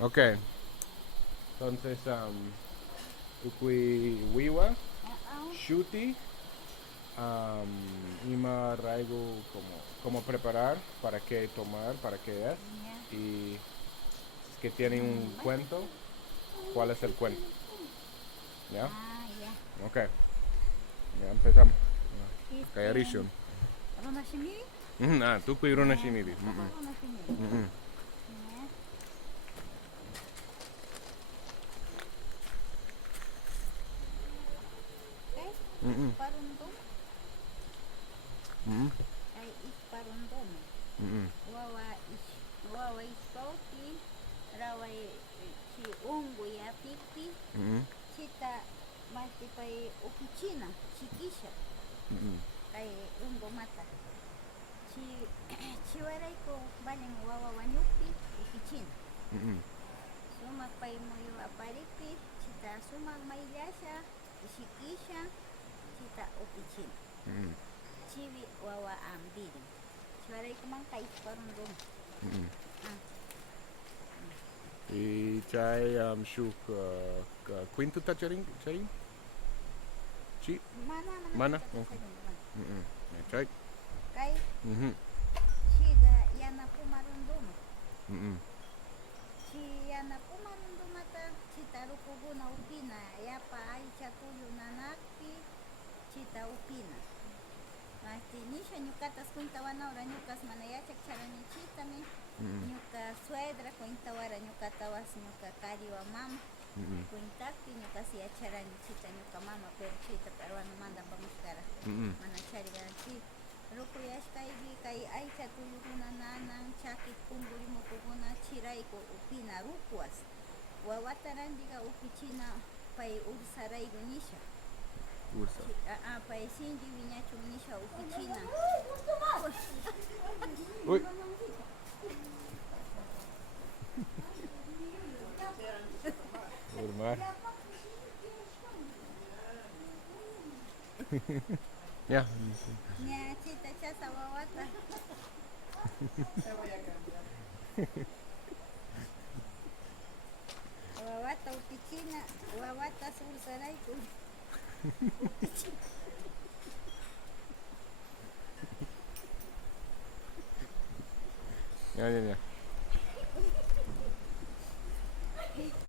Ok. Entonces, ukui wiwa, shuti, ima raigo como preparar, para qué tomar, para qué es. Y que tiene un cuento. ¿Cuál es el cuento? ¿Ya? Ok. Ya empezamos. Kayarisho. Tú cuidro na shimidi. Parundum ay isparundum wawa ispawpi rawa chi ungu ya pipi chita matipay ukichina chikisha kay ungu mata chi chiwarayku balin wawa wañukpi ukichina sumak pay muyu aparipi chita sumak mayllasha shikisha chita ukichina chiwi wawa ambirin chiwaraykuman kay isparundum Y chay shuk quinto tacharin charin? Chi? Mana? Okay. Chay? Kay Mhm. chiga yanapumarundum Mhm. chi yanapumarundumata chita rukuguna upina yapa aycha tuyu nanakpi chita upina masti nisha ñukatas cuentawanawra ñukas mana yachak charanichitami ñuka suegra cuentawara ñukatawas ñuka kariwa mama cuentapi ñukas yacharani chita ñuka mama pero chita peruanumanta apamushkara mana chariganchik rukuyashkaypi kay aycha tuyukuna nanan chaki kunkurimukukuna chirayku upina rukuwas wawata randiga upichina pay ursarayku nisha Ursa. pay sinchi wiñachun nisha upichina Uy. Urmar. Ya. ña chita chasa wawata wawata upichina wawata ursarayku upichina Ya, ya, ya.